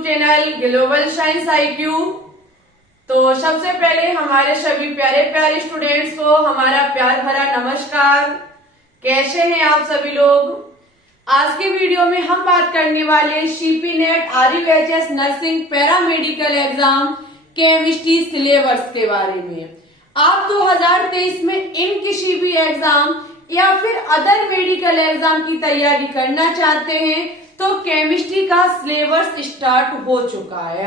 YouTube channel global science IQ। तो सबसे पहले हमारे सभी प्यारे प्यारे स्टूडेंट्स को हमारा प्यार भरा नमस्कार। कैसे हैं आप सभी लोग? आज के वीडियो में हम बात करने वाले CP NET RUHS nursing paramedical exam chemistry syllabus के बारे में। आप 2023 में इन किसी भी एग्जाम या फिर अदर मेडिकल एग्जाम की तैयारी करना चाहते हैं तो केमिस्ट्री का सिलेबस स्टार्ट हो चुका है।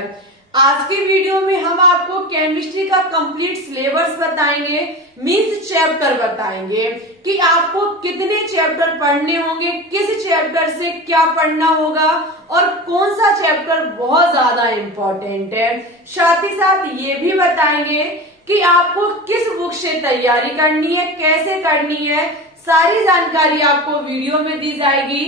आज के वीडियो में हम आपको केमिस्ट्री का कंप्लीट सिलेबस बताएंगे, मीन्स चैप्टर बताएंगे कि आपको कितने चैप्टर पढ़ने होंगे, किस चैप्टर से क्या पढ़ना होगा और कौन सा चैप्टर बहुत ज्यादा इम्पोर्टेंट है। साथ ही साथ ये भी बताएंगे कि आपको किस बुक से तैयारी करनी है, कैसे करनी है, सारी जानकारी आपको वीडियो में दी जाएगी।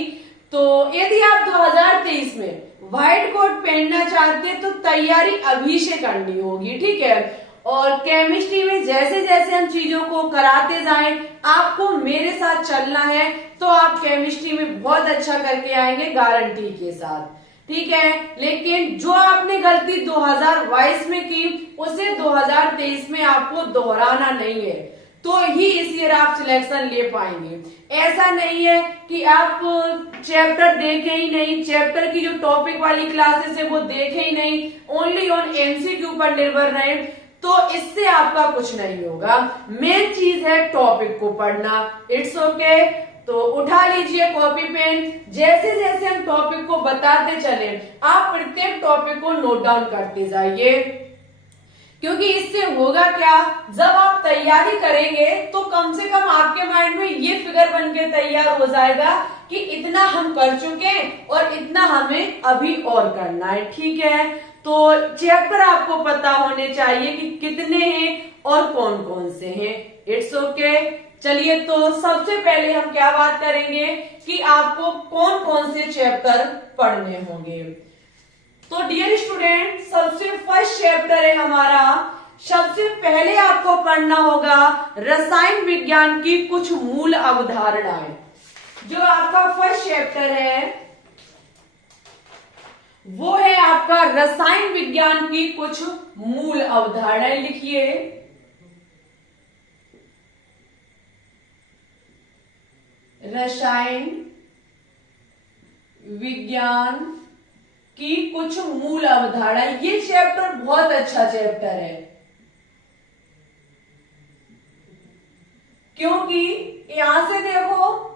तो यदि आप 2023 में व्हाइट कोट पहनना चाहते हैं तो तैयारी अभी से करनी होगी, ठीक है। और केमिस्ट्री में जैसे जैसे हम चीजों को कराते जाएं, आपको मेरे साथ चलना है तो आप केमिस्ट्री में बहुत अच्छा करके आएंगे गारंटी के साथ, ठीक है। लेकिन जो आपने गलती 2022 में की उसे 2023 में आपको दोहराना नहीं है, तो ही इस ईयर आप सिलेक्शन ले पाएंगे। ऐसा नहीं है कि आप चैप्टर देखें ही नहीं, चैप्टर की जो टॉपिक वाली क्लासेस है वो देखें ही नहीं, ओनली ऑन MCQ पर निर्भर रहे, तो इससे आपका कुछ नहीं होगा। मेन चीज है टॉपिक को पढ़ना। It's okay. तो उठा लीजिए कॉपी पेन, जैसे जैसे हम टॉपिक को बताते चले आप प्रत्येक टॉपिक को नोट डाउन करते जाइए, क्योंकि इससे होगा क्या, जब आप तैयारी करेंगे तो कम से कम आपके माइंड में ये फिगर बन के तैयार हो जाएगा कि इतना हम कर चुके हैं और इतना हमें अभी और करना है, ठीक है। तो चैप्टर आपको पता होने चाहिए कि कितने हैं और कौन कौन से हैं। It's okay. चलिए, तो सबसे पहले हम क्या बात करेंगे कि आपको कौन कौन से चैप्टर पढ़ने होंगे। तो डियर स्टूडेंट, सबसे फर्स्ट चैप्टर है हमारा, सबसे पहले आपको पढ़ना होगा रसायन विज्ञान की कुछ मूल अवधारणाएं। जो आपका फर्स्ट चैप्टर है वो है आपका रसायन विज्ञान की कुछ मूल अवधारणाएं। लिखिए, रसायन विज्ञान की कुछ मूल अवधारणाएं। ये चैप्टर बहुत अच्छा चैप्टर है, क्योंकि यहां से देखो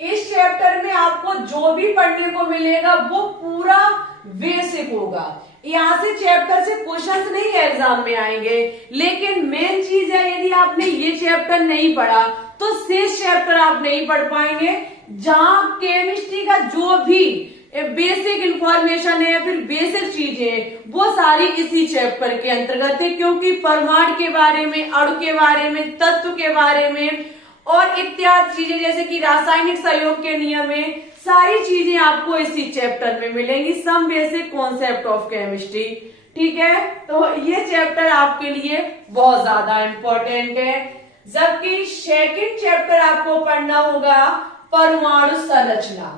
इस चैप्टर में आपको जो भी पढ़ने को मिलेगा वो पूरा बेसिक होगा। यहां से चैप्टर से क्वेश्चंस नहीं एग्जाम में आएंगे, लेकिन मेन चीज है यदि आपने ये चैप्टर नहीं पढ़ा तो शेष चैप्टर आप नहीं पढ़ पाएंगे, जहां केमिस्ट्री का जो भी बेसिक इंफॉर्मेशन है, फिर बेसिक चीजें, वो सारी इसी चैप्टर के अंतर्गत है। क्योंकि परमाणु के बारे में, अणु के बारे में, तत्व के बारे में और इत्यादि चीजें जैसे कि रासायनिक सहयोग के नियम है, सारी चीजें आपको इसी चैप्टर में मिलेंगी। Some basic concept of chemistry, ठीक है। तो ये चैप्टर आपके लिए बहुत ज्यादा इंपॉर्टेंट है। जबकि सेकंड चैप्टर आपको पढ़ना होगा परमाणु संरचना।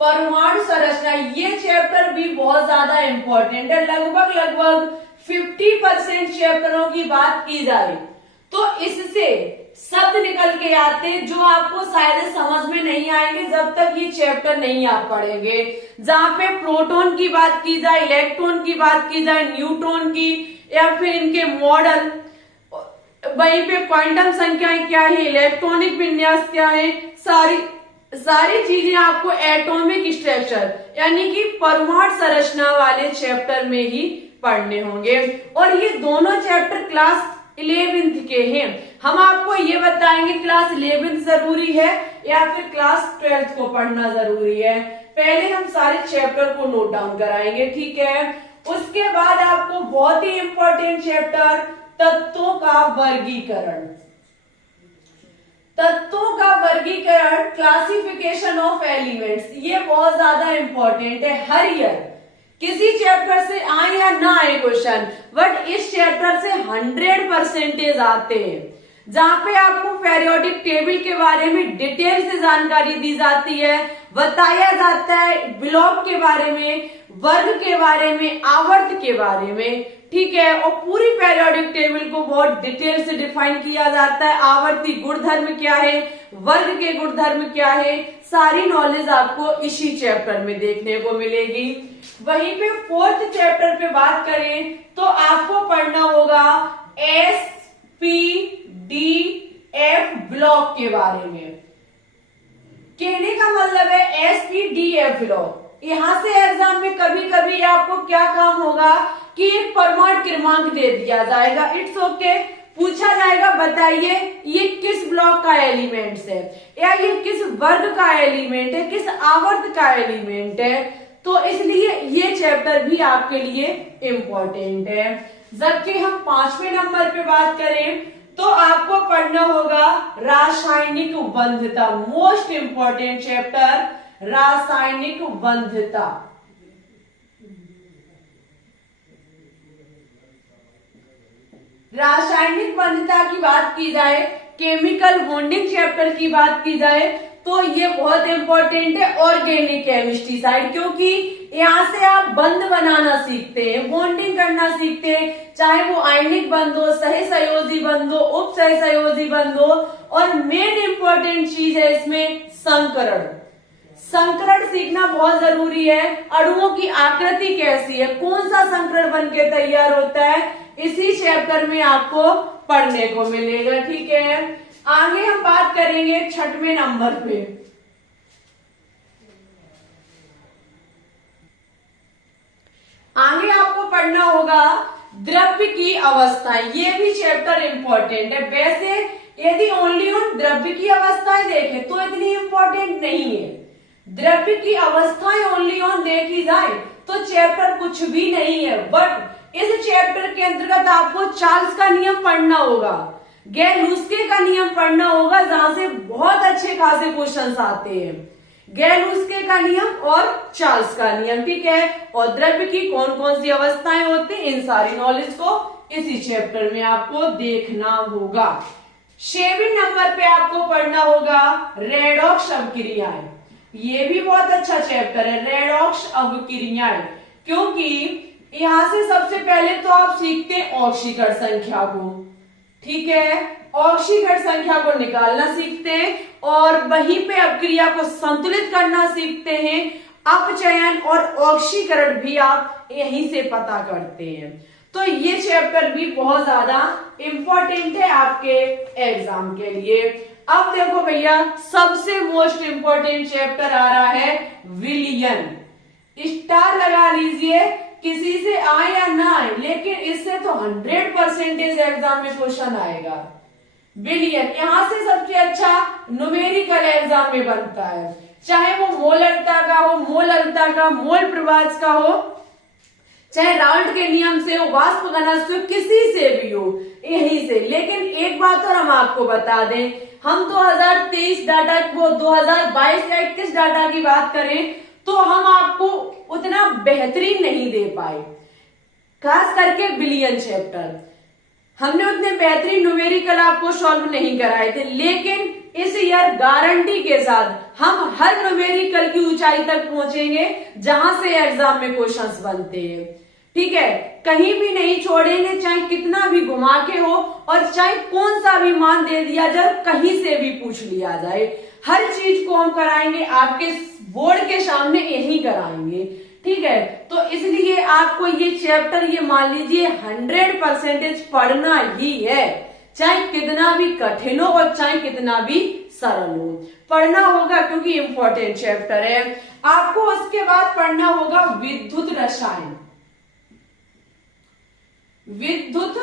परमाणु संरचना ये चैप्टर भी बहुत ज्यादा इंपॉर्टेंट है। लगभग 50% चैप्टरों की बात की जाए तो इससे शब्द निकल के आते जो आपको शायद समझ में नहीं आएंगे जब तक ये चैप्टर नहीं आप पढ़ेंगे। जहां पे प्रोटॉन की बात की जाए, इलेक्ट्रॉन की बात की जाए, न्यूट्रॉन की, या फिर इनके मॉडल, वहीं पे क्वांटम संख्याएं क्या है, इलेक्ट्रॉनिक विन्यास क्या है, सारी चीजें आपको एटॉमिक स्ट्रक्चर यानी कि परमाणु संरचना वाले चैप्टर में ही पढ़ने होंगे। और ये दोनों चैप्टर क्लास 11th के हैं। हम आपको ये बताएंगे क्लास 11th जरूरी है या फिर क्लास 12th को पढ़ना जरूरी है। पहले हम सारे चैप्टर को नोट डाउन कराएंगे, ठीक है। उसके बाद आपको बहुत ही इंपॉर्टेंट चैप्टर तत्वों का वर्गीकरण। तत्वों का वर्गीकरण, क्लासिफिकेशन ऑफ एलिमेंट्स, ये बहुत ज्यादा इंपॉर्टेंट है। हर ईयर किसी चैप्टर से आए या ना आए क्वेश्चन, बट इस चैप्टर से 100% आते हैं। जहाँ पे आपको पेरियोडिक टेबल के बारे में डिटेल से जानकारी दी जाती है, बताया जाता है ब्लॉक के बारे में, वर्ग के बारे में, आवर्त के बारे में, ठीक है। और पूरी पेरियोडिक टेबल को बहुत डिटेल से डिफाइन किया जाता है। आवर्ती गुणधर्म क्या है, वर्ग के गुणधर्म क्या है, सारी नॉलेज आपको इसी चैप्टर में देखने को मिलेगी। वहीं पे 4th चैप्टर पे बात करें तो आपको पढ़ना होगा SPDF ब्लॉक के बारे में। कहने का मतलब है SPDF ब्लॉक। यहां से एग्जाम में कभी कभी आपको क्या काम होगा कि एक परमाणु क्रमांक दे दिया जाएगा, इट्स ओके, पूछा जाएगा बताइए ये किस ब्लॉक का एलिमेंट्स है, या ये किस वर्ग का एलिमेंट है, किस आवर्त का एलिमेंट है। तो इसलिए ये चैप्टर भी आपके लिए इंपॉर्टेंट है। जबकि हम 5वें नंबर पे बात करें तो आपको पढ़ना होगा रासायनिक बंधुता, मोस्ट इंपॉर्टेंट चैप्टर रासायनिक बंधुता। रासायनिक बंधुता की बात की जाए, केमिकल बॉन्डिंग चैप्टर की बात की जाए तो ये बहुत इंपॉर्टेंट है ऑर्गेनिक केमिस्ट्री साइड, क्योंकि यहाँ से आप बंध बनाना सीखते हैं, बॉन्डिंग करना सीखते हैं, चाहे वो आयनिक बंध हो, सहसंयोजी बंध हो, उप सहसंयोजी बंध हो, और मेन इंपॉर्टेंट चीज है इसमें संकरण। संकरण सीखना बहुत जरूरी है। अणुओं की आकृति कैसी है, कौन सा संकरण बन के तैयार होता है, इसी चैप्टर में आपको पढ़ने को मिलेगा, ठीक है। आगे हम बात करेंगे 6वें नंबर पे। आगे आपको पढ़ना होगा द्रव्य की अवस्था। ये भी चैप्टर इंपॉर्टेंट है। वैसे यदि ओनली ऑन द्रव्य की अवस्थाएं देखें तो इतनी इंपॉर्टेंट नहीं है। द्रव्य की अवस्थाएं ओनली ऑन देखी जाए तो चैप्टर कुछ भी नहीं है, बट इस चैप्टर के अंतर्गत आपको चार्ल्स का नियम पढ़ना होगा, गैलुस्के का नियम पढ़ना होगा, जहां से बहुत अच्छे खासे क्वेश्चंस आते हैं। गैलुस्के का नियम और चार्ल्स का नियम, ठीक है। और द्रव्य की कौन कौन सी अवस्थाएं होती हैं, इन सारी नॉलेज को इसी चैप्टर में आपको देखना होगा। 6वें नंबर पे आपको पढ़ना होगा रेडॉक्स अवक्रियाएं। ये भी बहुत अच्छा चैप्टर है, रेडॉक्स अवक्रियाएं, क्योंकि यहां से सबसे पहले तो आप सीखते हैं ऑक्सीकरण संख्या को, ठीक है। ऑक्सीकरण संख्या को निकालना सीखते हैं और वहीं पे अपक्रिया को संतुलित करना सीखते हैं। अपचयन और ऑक्सीकरण भी आप यहीं से पता करते हैं। तो ये चैप्टर भी बहुत ज्यादा इंपॉर्टेंट है आपके एग्जाम के लिए। अब देखो भैया, सबसे मोस्ट इंपॉर्टेंट चैप्टर आ रहा है विलयन। स्टार लगा लीजिए, किसी से आए या ना आए, लेकिन इससे तो 100% एग्जाम में क्वेश्चन आएगा। विलयन यहां से सबसे अच्छा न्यूमेरिकल एग्जाम में बनता है, चाहे वो मोलरता का हो, मोलरता का, मोल प्रवास का हो, चाहे राउल्ट के नियम से हो, वाष्प घनत्व, किसी से भी हो, यहीं से। लेकिन एक बात और हम आपको बता दें, हम 2023 डाटा को 2022 या 21 डाटा की बात करें तो हम आपको उतना बेहतरीन नहीं दे पाए, खास करके विलयन चैप्टर हमने उतने बेहतरीन न्यूमेरिकल आपको सॉल्व नहीं कराए थे। लेकिन इस ईयर गारंटी के साथ हम हर न्यूमेरिकल की ऊंचाई तक पहुंचेंगे जहां से एग्जाम में क्वेश्चंस बनते हैं, ठीक है। कहीं भी नहीं छोड़ेंगे, चाहे कितना भी घुमा के हो और चाहे कौन सा भी मान दे दिया जाए, कहीं से भी पूछ लिया जाए, हर चीज को हम कराएंगे, आपके बोर्ड के सामने यही कराएंगे, ठीक है। तो इसलिए आपको ये चैप्टर, ये मान लीजिए 100% पढ़ना ही है, चाहे कितना भी कठिन हो और चाहे कितना भी सरल हो, पढ़ना होगा, क्योंकि इंपॉर्टेंट चैप्टर है। आपको उसके बाद पढ़ना होगा विद्युत रसायन। विद्युत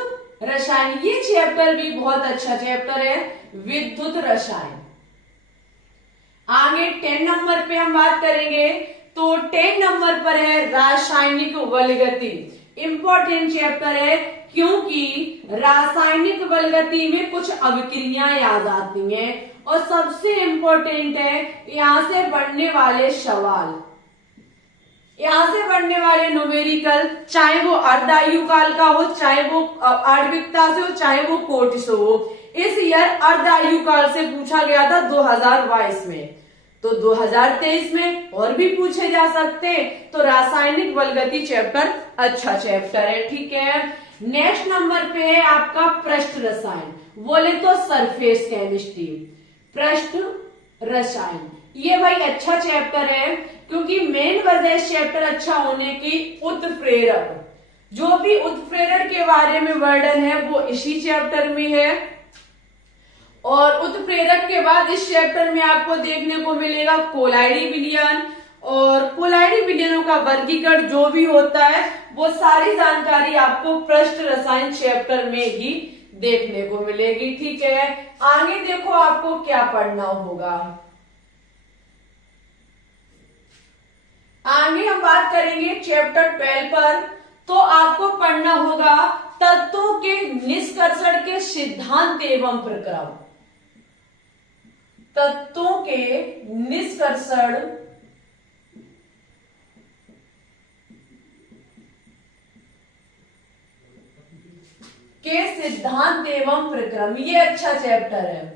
रसायन ये चैप्टर भी बहुत अच्छा चैप्टर है, विद्युत रसायन। आगे 10 नंबर पे हम बात करेंगे तो 10 नंबर पर है रासायनिक बलगति। इंपॉर्टेंट चैप्टर है, क्योंकि रासायनिक बलगति में कुछ अभिक्रियाएं आ जाती हैं और सबसे इंपॉर्टेंट है यहां से बढ़ने वाले सवाल, यहां से बढ़ने वाले न्यूमेरिकल, चाहे वो अर्धायु काल का हो, चाहे वो आणविकता से हो, चाहे वो कोटि से हो, इस ईयर अर्ध आयु काल से पूछा गया था 2022 में, तो 2023 में और भी पूछे जा सकते हैं। तो रासायनिक बलगति चैप्टर अच्छा चैप्टर है, ठीक है। नेक्स्ट नंबर पे है आपका पृष्ठ रसायन, बोले तो सरफेस केमिस्ट्री, पृष्ठ रसायन। ये भाई अच्छा चैप्टर है, क्योंकि मेन वजह इस चैप्टर अच्छा होने की उत्प्रेरक, जो भी उत्प्रेरक के बारे में वर्णन है वो इसी चैप्टर में है। और उत्प्रेरक के बाद इस चैप्टर में आपको देखने को मिलेगा कोलाइडी विलयन, और कोलाइडी विलयनों का वर्गीकरण जो भी होता है वो सारी जानकारी आपको पृष्ठ रसायन चैप्टर में ही देखने को मिलेगी, ठीक है। आगे देखो आपको क्या पढ़ना होगा। आगे हम बात करेंगे चैप्टर 12 पर। तो आपको पढ़ना होगा तत्वों के निष्कर्षण के सिद्धांत एवं प्रक्रम, तत्वों के निष्कर्षण के सिद्धांत एवं प्रक्रम, ये अच्छा चैप्टर है।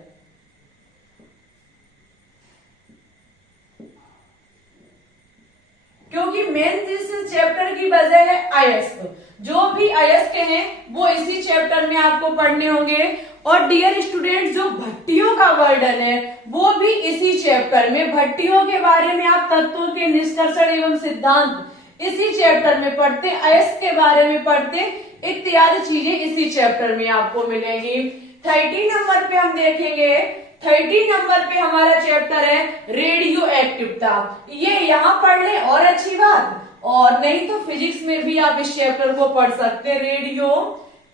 क्योंकि मेन जिस चैप्टर की वजह है अयस्क, जो भी अयस्क हैं वो इसी चैप्टर में आपको पढ़ने होंगे। और डियर स्टूडेंट, जो भट्टियों का वर्णन है वो भी इसी चैप्टर में, भट्टियों के बारे में आप तत्वों के निष्कर्षण एवं सिद्धांत इसी चैप्टर में पढ़ते, अयस्क के बारे में पढ़ते, इत्यादि चीजें इसी चैप्टर में आपको मिलेंगी। 30 नंबर पे हम देखेंगे, 30 नंबर पे हमारा चैप्टर है रेडियो एक्टिवता। ये यहां पढ़ ले और अच्छी बात, और नहीं तो फिजिक्स में भी आप इस चैप्टर को पढ़ सकते हैं, रेडियो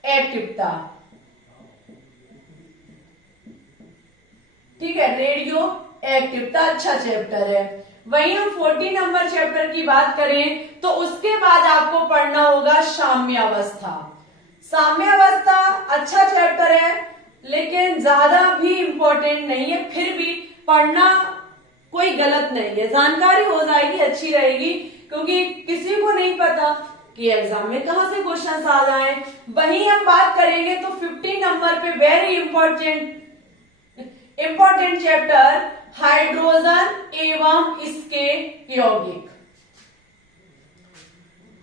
एक्टिवता, ठीक है। रेडियो एक्टिवता अच्छा चैप्टर है। वहीं हम 40 नंबर चैप्टर की बात करें तो उसके बाद आपको पढ़ना होगा साम्यावस्था। साम्यावस्था अच्छा चैप्टर है, लेकिन ज्यादा भी इंपॉर्टेंट नहीं है, फिर भी पढ़ना कोई गलत नहीं है, जानकारी हो जाएगी, अच्छी रहेगी, क्योंकि किसी को नहीं पता कि एग्जाम में कहां से क्वेश्चन आ जाए। वहीं हम बात करेंगे तो 50 नंबर पे वेरी इंपॉर्टेंट चैप्टर हाइड्रोजन एवं इसके यौगिक,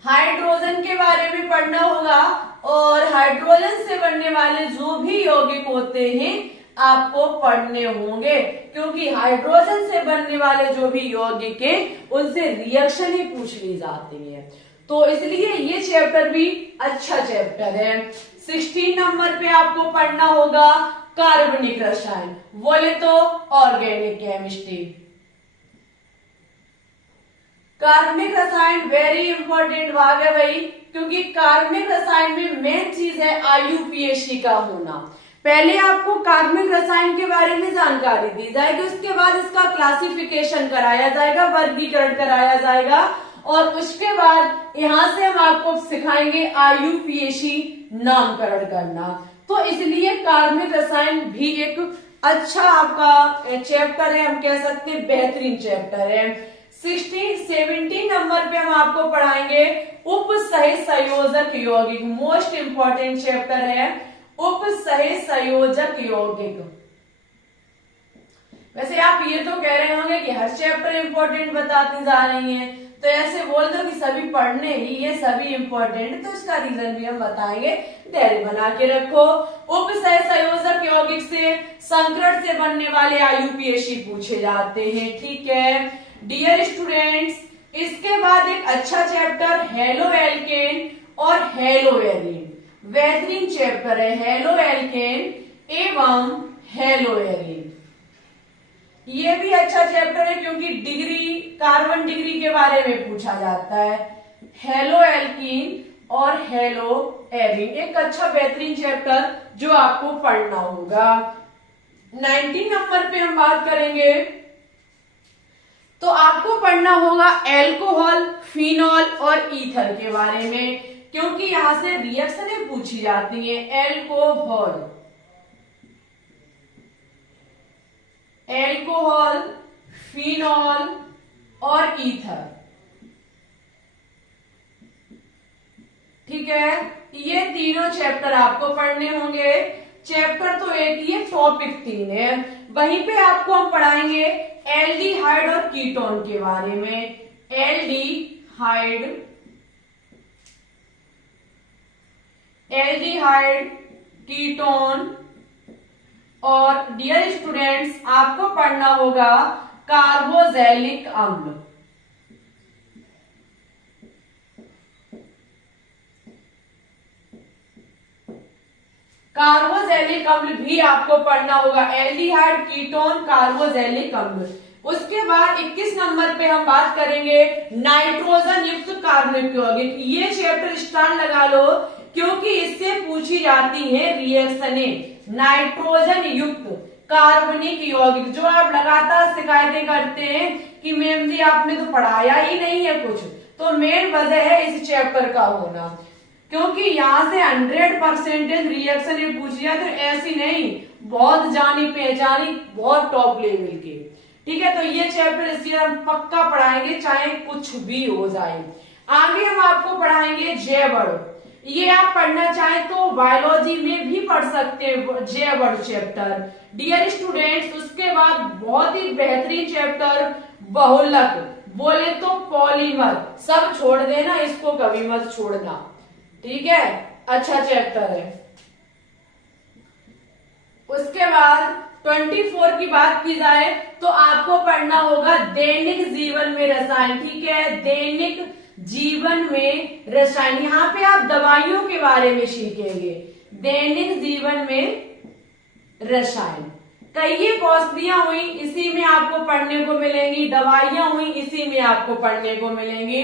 हाइड्रोजन के बारे में पढ़ना होगा। और हाइड्रोजन से बनने वाले जो भी यौगिक होते हैं आपको पढ़ने होंगे, क्योंकि हाइड्रोजन से बनने वाले जो भी यौगिक हैं उनसे रिएक्शन ही पूछ ली जाती है, तो इसलिए ये चैप्टर भी अच्छा चैप्टर है। 16 नंबर पे आपको पढ़ना होगा कार्बनिक रसायन, बोले तो ऑर्गेनिक केमिस्ट्री। कार्बनिक रसायन वेरी इंपॉर्टेंट भाग है भाई, क्योंकि कार्बनिक रसायन में मेन चीज है आईयूपीएसी का होना। पहले आपको कार्बनिक रसायन के बारे में जानकारी दी जाएगी, उसके बाद इसका क्लासिफिकेशन कराया जाएगा, वर्गीकरण कराया जाएगा, और उसके बाद यहां से हम आपको सिखाएंगे आईयूपीएसी नामकरण करना। तो इसलिए कार्बनिक रसायन भी एक अच्छा आपका चैप्टर है, हम कह सकते हैं बेहतरीन चैप्टर है। 17 नंबर पे हम आपको पढ़ाएंगे उपसह संयोजक यौगिक, मोस्ट इंपॉर्टेंट चैप्टर है उपसह संयोजक यौगिक। वैसे आप ये तो कह रहे होंगे कि हर चैप्टर इंपॉर्टेंट बताती जा रही हैं, तो ऐसे बोल दो कि सभी पढ़ने ही ये सभी इंपॉर्टेंट, तो इसका रीजन भी हम बताएंगे, डायरी बना के रखो। उपसह संयोजक यौगिक से संकरण से बनने वाले आईयूपीएसी पूछे जाते हैं, ठीक है डियर स्टूडेंट्स। इसके बाद एक अच्छा चैप्टर हेलो एल्केन और हेलो एरीन, बेहतरीन चैप्टर है हेलो एल्केन एवं हेलो एरीन। ये भी अच्छा चैप्टर है, क्योंकि डिग्री, कार्बन डिग्री के बारे में पूछा जाता है। हेलो एल्कीन और हेलो एरीन एक अच्छा बेहतरीन चैप्टर जो आपको पढ़ना होगा। 19 नंबर पे हम बात करेंगे तो आपको पढ़ना होगा एल्कोहल, फिनॉल और ईथर के बारे में, क्योंकि यहां से रिएक्शनें पूछी जाती हैं। एल्कोहल, फिनॉल और ईथर, ठीक है, ये तीनों चैप्टर आपको पढ़ने होंगे। चैप्टर तो एक ही है, टॉपिक 3 है। वहीं पे आपको हम पढ़ाएंगे एल्डिहाइड और कीटोन के बारे में। एल्डिहाइड, कीटोन, और डियर स्टूडेंट्स आपको पढ़ना होगा कार्बोक्सिलिक अम्ल। कार्बोक्सिलिक अम्ल भी आपको पढ़ना होगा, एल्डिहाइड, कीटोन, कार्बोक्सिलिक अम्ल। उसके बाद 21 नंबर पे हम बात करेंगे नाइट्रोजन युक्त कार्बनिक यौगिक। ये चैप्टर स्टार लगा लो क्योंकि इससे पूछी जाती है रिएक्शनें नाइट्रोजन युक्त कार्बनिक यौगिक, जो आप लगातार शिकायतें करते हैं कि मैम जी आपने तो पढ़ाया ही नहीं है कुछ। तो मेन वजह है इस चैप्टर का होना, क्योंकि यहाँ से 100% रिएक्शन पूछी जाए तो ऐसी नहीं, बहुत जानी पहचानी, बहुत टॉप लेवल की। ठीक है, तो ये चैप्टर इसलिए हम पक्का पढ़ाएंगे चाहे कुछ भी हो जाए। आगे हम आपको पढ़ाएंगे जैव अणु। ये आप पढ़ना चाहें तो बायोलॉजी में भी पढ़ सकते हैं जैव अणु चैप्टर। डियर स्टूडेंट्स, उसके बाद बहुत ही बेहतरीन चैप्टर बहुलक, बोले तो पॉलीमर। सब छोड़ देना, इसको कभी मत छोड़ना। ठीक है, अच्छा चैप्टर है। उसके बाद 24 की बात की जाए तो आपको पढ़ना होगा दैनिक जीवन में रसायन। ठीक है, दैनिक जीवन में रसायन। यहाँ पे आप दवाइयों के बारे में सीखेंगे, दैनिक जीवन में रसायन। कई औषधियां हुई इसी में आपको पढ़ने को मिलेंगी, दवाइयां हुई इसी में आपको पढ़ने को मिलेंगी।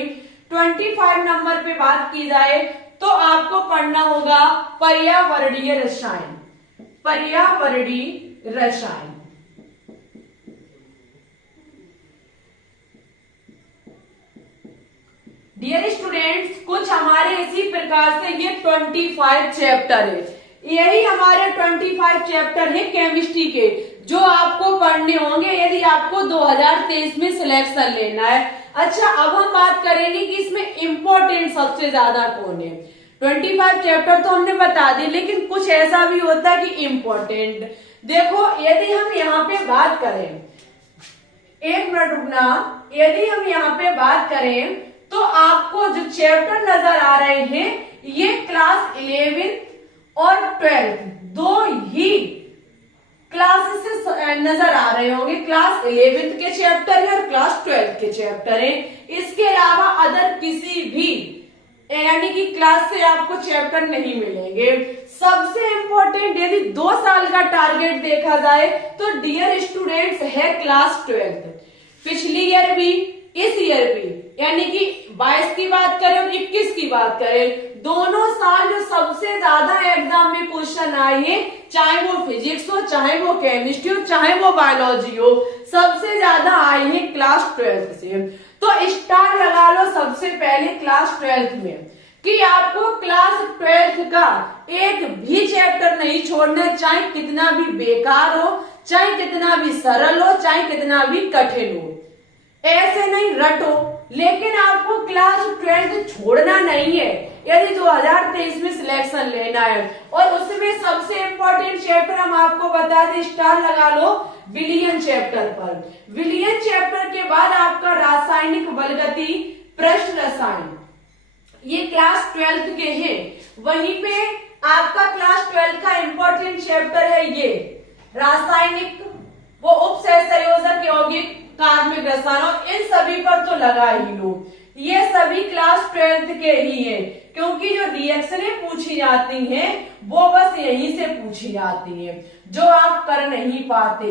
25 नंबर पे बात की जाए तो आपको पढ़ना होगा पर्यावरणीय रसायन। पर्यावरणीय रसायन। डियर स्टूडेंट्स, कुछ हमारे इसी प्रकार से ये 25 चैप्टर है। यही हमारे 25 चैप्टर है केमिस्ट्री के, जो आपको पढ़ने होंगे यदि आपको 2023 में सिलेक्शन लेना है। अच्छा, अब हम बात करेंगे कि इसमें इम्पोर्टेंट सबसे ज्यादा कौन है। 25 चैप्टर तो हमने बता दिए, लेकिन कुछ ऐसा भी होता है कि इम्पोर्टेंट। देखो, यदि हम यहाँ पे बात करें, एक मिनट रुकना, यदि हम यहाँ पे बात करें तो आपको जो चैप्टर नजर आ रहे हैं ये क्लास 11 और 12 दो ही क्लास से नजर आ रहे होंगे। क्लास 11 के चैप्टर है और क्लास 12 के चैप्टर है। इसके अलावा अदर किसी भी यानी कि क्लास से आपको चैप्टर नहीं मिलेंगे। सबसे इंपॉर्टेंट यदि 2 साल का टारगेट देखा जाए तो डियर स्टूडेंट्स है क्लास 12। पिछली ईयर भी, इस ईयर भी, यानी कि 22 की बात करें और 21 की बात करें, दोनों साल जो सबसे ज्यादा एग्जाम में क्वेश्चन आए हैं, चाहे वो फिजिक्स हो, चाहे वो केमिस्ट्री हो, चाहे वो बायोलॉजी हो, सबसे ज्यादा आए हैं क्लास 12 से। तो स्टार लगा लो सबसे पहले क्लास 12 में कि आपको क्लास 12 का एक भी चैप्टर नहीं छोड़ना, चाहे कितना भी बेकार हो, चाहे कितना भी सरल हो, चाहे कितना भी कठिन हो। ऐसे नहीं रटो, लेकिन आपको क्लास 12 छोड़ना नहीं है यदि 2023 में सिलेक्शन लेना है। और उसमें सबसे इंपॉर्टेंट चैप्टर हम आपको बता दें, स्टार लगा लो विलियन चैप्टर पर। विलियन चैप्टर के बाद आपका रासायनिक बलगति, पृष्ठ रसायन, ये क्लास 12 के हैं। वहीं पे आपका क्लास 12 का इंपॉर्टेंट चैप्टर है ये रासायनिक, वो उपसहसंयोजक यौगिक, कार्बनिक रसायन, और इन सभी पर तो लगा ही लो। ये सभी क्लास 12 के ही है, क्योंकि जो रिएक्शनें पूछी जाती हैं वो बस यहीं से पूछी जाती हैं, जो आप कर नहीं पाते।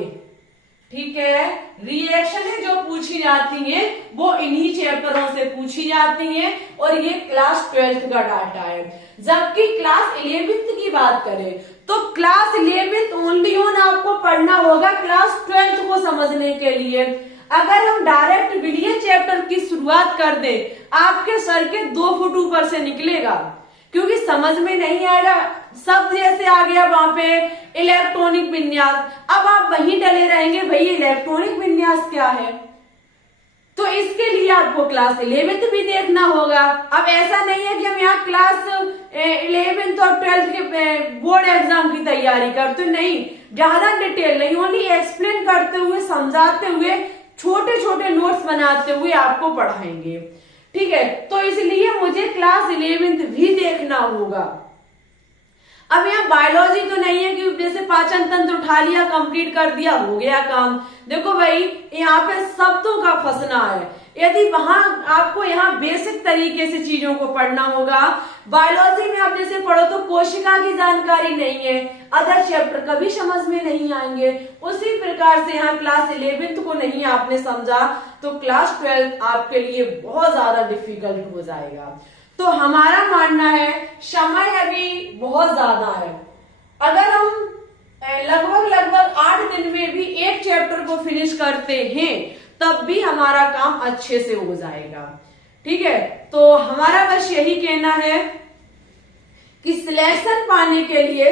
ठीक है, रिएक्शनें जो पूछी जाती हैं वो इन्हीं चैप्टरों से पूछी जाती हैं, और ये क्लास 12 का डाटा है। जबकि क्लास 11 की बात करें तो क्लास 11 ओनली ऑन आपको पढ़ना होगा क्लास 12 को समझने के लिए। अगर हम डायरेक्ट विलियन चैप्टर की शुरुआत कर दें, आपके सर के 2 फुट ऊपर से निकलेगा, क्योंकि समझ में नहीं आएगा। शब्द जैसे आ गया वहां पे इलेक्ट्रॉनिक विन्यास, अब आप वहीं डले रहेंगे, भाई इलेक्ट्रॉनिक विन्यास क्या है, तो इसके लिए आपको क्लास 11 भी देखना होगा। अब ऐसा नहीं है कि हम यहाँ क्लास 11th और 12th के बोर्ड एग्जाम की तैयारी करते हो, नहीं, ज्यादा डिटेल नहीं, ओनली एक्सप्लेन करते हुए, समझाते हुए, छोटे छोटे नोट्स बनाते हुए आपको पढ़ाएंगे। ठीक है, तो इसलिए मुझे क्लास 11th भी देखना होगा। अब यहाँ बायोलॉजी तो नहीं है कि जैसे पाचन तंत्र उठा लिया, कंप्लीट कर दिया, हो गया काम। देखो भाई, यहाँ पे शब्दों का फंसना है। यदि वहां आपको यहाँ बेसिक तरीके से चीजों को पढ़ना होगा। बायोलॉजी में आप जैसे पढ़ो तो कोशिका की जानकारी नहीं है, अदर चैप्टर कभी समझ में नहीं आएंगे। उसी प्रकार से यहाँ क्लास 11th को नहीं आपने समझा तो क्लास 12th आपके लिए बहुत ज्यादा डिफिकल्ट हो जाएगा। तो हमारा मानना है समय अभी बहुत ज्यादा है। अगर हम लगभग 8 दिन में भी एक चैप्टर को फिनिश करते हैं तब भी हमारा काम अच्छे से हो जाएगा। ठीक है, तो हमारा बस यही कहना है कि सिलेक्शन पाने के लिए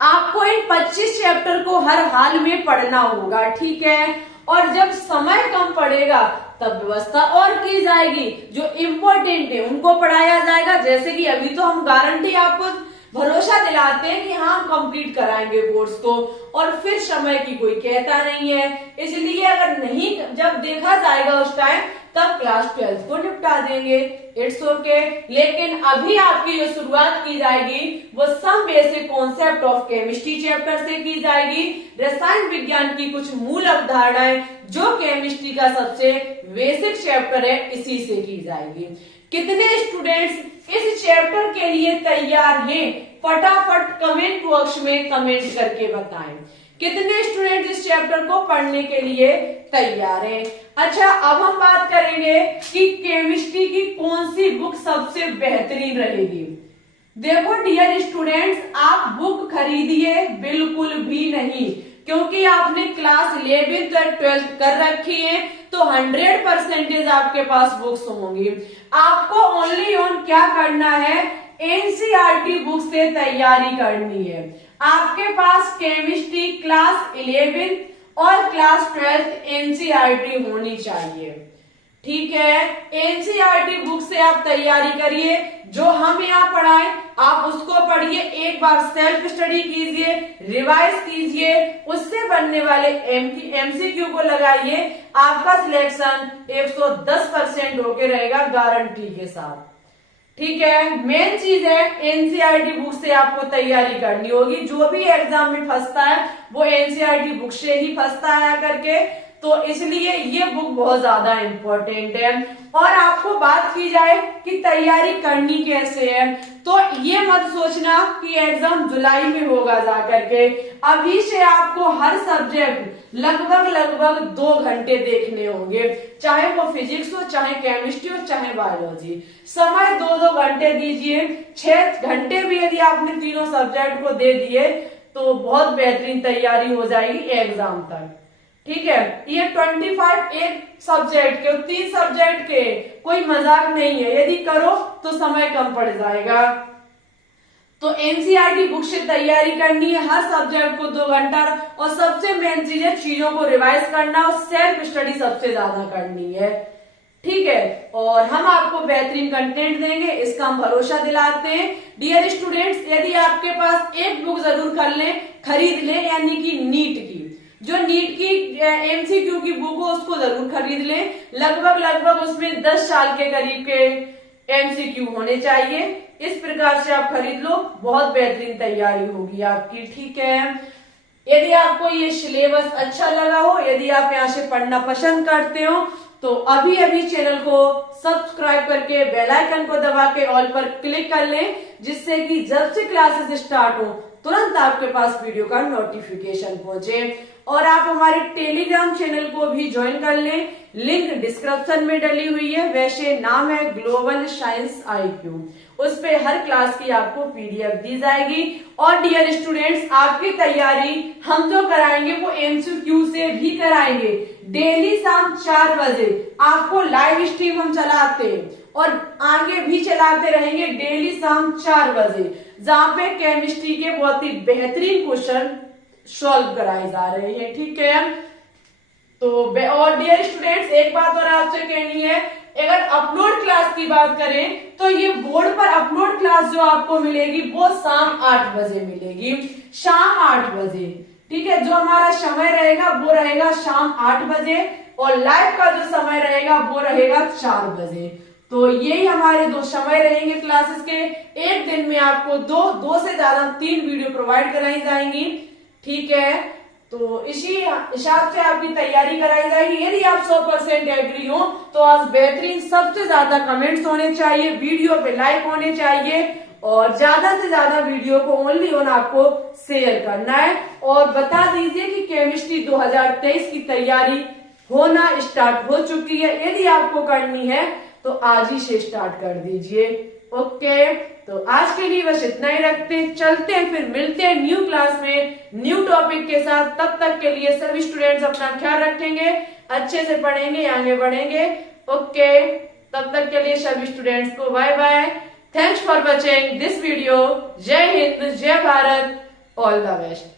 आपको इन 25 चैप्टर को हर हाल में पढ़ना होगा। ठीक है, और जब समय कम पड़ेगा तब व्यवस्था और की जाएगी, जो इम्पोर्टेंट है उनको पढ़ाया जाएगा। जैसे कि अभी तो हम गारंटी आपको भरोसा दिलाते हैं कि हाँ हम कंप्लीट कराएंगे कोर्स को, और फिर समय की कोई कहता नहीं है। इसलिए अगर नहीं जब देखा जाएगा उस टाइम तब क्लास 12th को निपटा देंगे, इट्स ओके। लेकिन अभी आपकी जो शुरुआत की जाएगी वो some basic concept of chemistry chapter से की जाएगी। रसायन विज्ञान की कुछ मूल अवधारणाएं जो केमिस्ट्री का सबसे बेसिक चैप्टर है इसी से की जाएगी। कितने स्टूडेंट्स इस चैप्टर के लिए तैयार हैं? फटाफट कमेंट बॉक्स में कमेंट करके बताएं कितने स्टूडेंट इस चैप्टर को पढ़ने के लिए तैयार हैं। अच्छा, अब हम बात करेंगे कि केमिस्ट्री की कौन सी बुक सबसे बेहतरीन रहेगी। देखो डियर स्टूडेंट्स, आप बुक खरीदिए बिल्कुल भी नहीं, क्योंकि आपने क्लास 11th और 12th कर रखी है तो 100% आपके पास बुक्स होंगी। आपको ओनली ऑन क्या करना है, एनसीईआरटी बुक से तैयारी करनी है। आपके पास केमिस्ट्री क्लास 11th और क्लास 12th एनसीईआरटी होनी चाहिए। ठीक है, एनसीईआरटी बुक से आप तैयारी करिए, जो हम यहाँ पढ़ाएं आप उसको पढ़िए, एक बार सेल्फ स्टडी कीजिए, रिवाइज कीजिए, उससे बनने वाले एमसीक्यू को लगाइए। आपका सिलेक्शन 110% होके रहेगा गारंटी के साथ। ठीक है, मेन चीज है एनसीईआरटी बुक से आपको तैयारी करनी होगी। जो भी एग्जाम में फंसता है वो एनसीईआरटी बुक से ही फंसता है करके, तो इसलिए ये बुक बहुत ज्यादा इम्पोर्टेंट है। और आपको बात की जाए कि तैयारी करनी कैसे है, तो ये मत सोचना कि एग्जाम जुलाई में होगा जा करके। अभी से आपको हर सब्जेक्ट लगभग 2 घंटे देखने होंगे, चाहे वो फिजिक्स हो, चाहे केमिस्ट्री हो, चाहे बायोलॉजी। समय 2-2 घंटे दीजिए। 6 घंटे भी यदि आपने तीनों सब्जेक्ट को दे दिए तो बहुत बेहतरीन तैयारी हो जाएगी एग्जाम तक। ठीक है, ये 25 एक सब्जेक्ट के, 3 सब्जेक्ट के, कोई मजाक नहीं है। यदि करो तो समय कम पड़ जाएगा। तो एनसीईआरटी बुक से तैयारी करनी है, हर सब्जेक्ट को 2 घंटा, और सबसे मेन चीज है चीजों को रिवाइज करना और सेल्फ स्टडी सबसे ज्यादा करनी है। ठीक है, और हम आपको बेहतरीन कंटेंट देंगे, इसका हम भरोसा दिलाते हैं। डियर स्टूडेंट्स, यदि आपके पास एक बुक जरूर कर लें, खरीद लें, यानी कि नीट की, जो नीट की एमसीक्यू की बुक हो उसको जरूर खरीद लें। लगभग उसमें 10 साल के करीब के एमसीक्यू होने चाहिए। इस प्रकार से आप खरीद लो, बहुत बेहतरीन तैयारी होगी आपकी। ठीक है, यदि आपको ये सिलेबस अच्छा लगा हो, यदि आप यहाँ से पढ़ना पसंद करते हो तो अभी चैनल को सब्सक्राइब करके बेल आइकन को दबा के ऑल पर क्लिक कर लें, जिससे कि जब से क्लासेस स्टार्ट हो तुरंत आपके पास वीडियो का नोटिफिकेशन पहुंचे। और आप हमारे टेलीग्राम चैनल को भी ज्वाइन कर लें, लिंक डिस्क्रिप्शन में डली हुई है। वैसे नाम है ग्लोबल साइंस IQ, उस पे हर क्लास की आपको PDF दी जाएगी। और डियर स्टूडेंट्स, आपकी तैयारी हम जो कराएंगे वो MCQ से भी कराएंगे। डेली शाम 4 बजे आपको लाइव स्ट्रीम हम चलाते हैं और आगे भी चलाते रहेंगे डेली शाम 4 बजे, जहाँ पे केमिस्ट्री के बहुत ही बेहतरीन क्वेश्चन सॉल्व कराए जा रहे हैं। ठीक है, तो और डियर स्टूडेंट्स, एक बात और आपसे कहनी है, अगर अपलोड क्लास की बात करें तो ये बोर्ड पर अपलोड क्लास जो आपको मिलेगी वो शाम 8 बजे मिलेगी, शाम 8 बजे। ठीक है, जो हमारा समय रहेगा वो रहेगा शाम 8 बजे और लाइव का जो समय रहेगा वो रहेगा 4 बजे। तो यही हमारे 2 समय रहेंगे क्लासेस के। एक दिन में आपको दो से ज्यादा 3 वीडियो प्रोवाइड कराई जाएंगी। ठीक है, तो इसी हिसाब से आपकी तैयारी कराई जाएगी। यदि आप 100% एग्री हो तो आज बेहतरीन सबसे ज्यादा कमेंट्स होने चाहिए, वीडियो पे लाइक होने चाहिए और ज्यादा से ज्यादा वीडियो को ओनली ऑन आपको शेयर करना है। और बता दीजिए कि केमिस्ट्री 2023 की तैयारी होना स्टार्ट हो चुकी है। यदि आपको करनी है तो आज ही से स्टार्ट कर दीजिए। ओके, तो आज के लिए बस इतना ही रखते हैं, चलते हैं, फिर मिलते हैं न्यू क्लास में न्यू टॉपिक के साथ। तब तक के लिए सभी स्टूडेंट्स अपना ख्याल रखेंगे, अच्छे से पढ़ेंगे, आगे बढ़ेंगे। ओके, तब तक के लिए सभी स्टूडेंट्स को bye bye. Thanks for watching this video. जय हिंद, जय भारत, ऑल द बेस्ट।